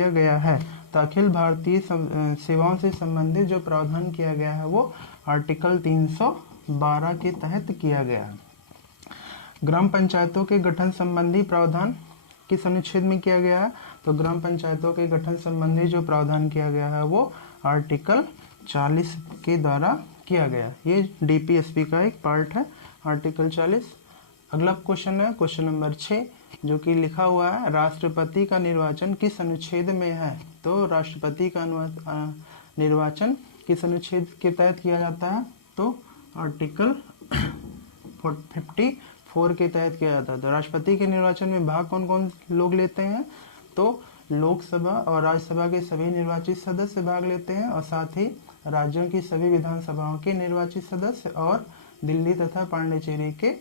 किया गया है। तो अखिल भारतीय सेवाओं से संबंधित जो प्रावधान किया गया है वो आर्टिकल 312 के तहत किया गया है। ग्राम पंचायतों के गठन संबंधी प्रावधान किस अनुच्छेद में किया गया है? तो ग्राम पंचायतों के गठन संबंधी जो प्रावधान किया गया है वो आर्टिकल 40 के द्वारा किया गया। ये डीपीएसपी का एक पार्ट है, आर्टिकल 40। अगला क्वेश्चन है क्वेश्चन नंबर 6, जो कि लिखा हुआ है राष्ट्रपति का निर्वाचन किस अनुच्छेद में है? तो राष्ट्रपति का निर्वाचन किस अनुच्छेद के तहत किया जाता है? तो आर्टिकल 54 के तहत किया जाता है। तो राष्ट्रपति के निर्वाचन में भाग कौन कौन लोग लेते हैं? तो लोकसभा और राज्यसभा के सभी निर्वाचित सदस्य भाग लेते हैं, और साथ ही राज्यों की सभी विधानसभाओं के निर्वाचित सदस्य और दिल्ली तथा पांडिचेरी के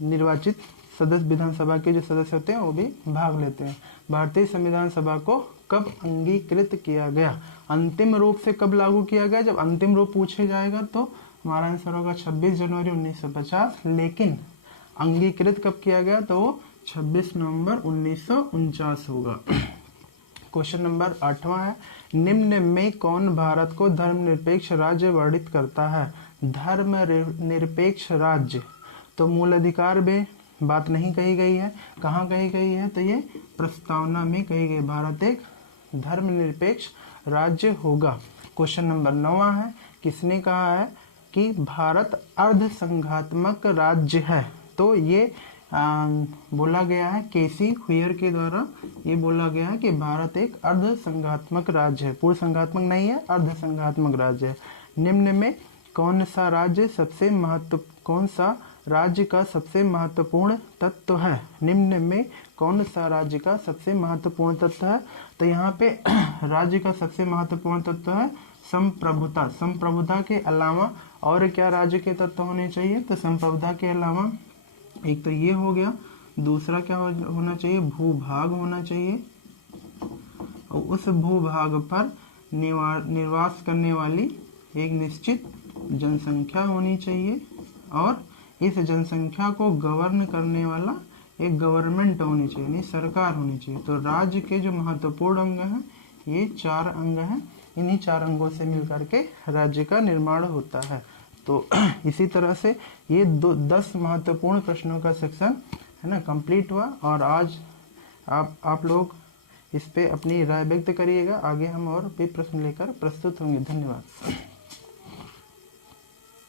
निर्वाचित सदस्य, विधानसभा के जो सदस्य होते हैं वो भी भाग लेते हैं। भारतीय संविधान सभा को कब अंगीकृत किया गया? अंतिम रूप से कब लागू किया गया? जब अंतिम रूप पूछे जाएगा तो हमारा आंसर होगा 26 जनवरी 1950। लेकिन अंगीकृत कब किया गया? तो वो 26 नवंबर 1949 होगा। क्वेश्चन नंबर 8वां है, निम्न में कौन भारत को धर्मनिरपेक्ष राज्य वर्णित करता है? धर्मनिरपेक्ष राज्य, तो मूल अधिकार में बात नहीं कही गई है। कहाँ कही गई है? तो ये प्रस्तावना में कही गई, भारत एक धर्मनिरपेक्ष राज्य होगा। क्वेश्चन नंबर 9वां है, किसने कहा है कि भारत अर्धसंघात्मक राज्य है? तो ये बोला गया है केसी हुयर के द्वारा। ये बोला गया है कि भारत एक अर्धसंघात्मक राज्य है, पूर्ण संघात्मक नहीं है, अर्धसंघात्मक राज्य है। निम्न में कौन सा राज्य का सबसे महत्वपूर्ण तत्व है? निम्न में कौन सा राज्य का सबसे महत्वपूर्ण तत्व है? तो यहाँ पे राज्य का सबसे महत्वपूर्ण तत्व है संप्रभुता। संप्रभुता के अलावा और क्या राज्य के तत्व होने चाहिए? तो संप्रभुता के अलावा एक तो ये हो गया, दूसरा क्या होना चाहिए? भूभाग होना चाहिए, और उस भूभाग पर निवास करने वाली एक निश्चित जनसंख्या होनी चाहिए, और इस जनसंख्या को गवर्न करने वाला एक गवर्नमेंट होनी चाहिए, यानी सरकार होनी चाहिए। तो राज्य के जो महत्वपूर्ण अंग हैं ये 4 अंग हैं, इन्हीं 4 अंगों से मिलकर के राज्य का निर्माण होता है। तो इसी तरह से ये 10 महत्वपूर्ण प्रश्नों का सेक्शन है ना कंप्लीट हुआ, और आज आप लोग इस पे अपनी राय व्यक्त करिएगा। आगे हम और भी प्रश्न लेकर प्रस्तुत होंगे। धन्यवाद।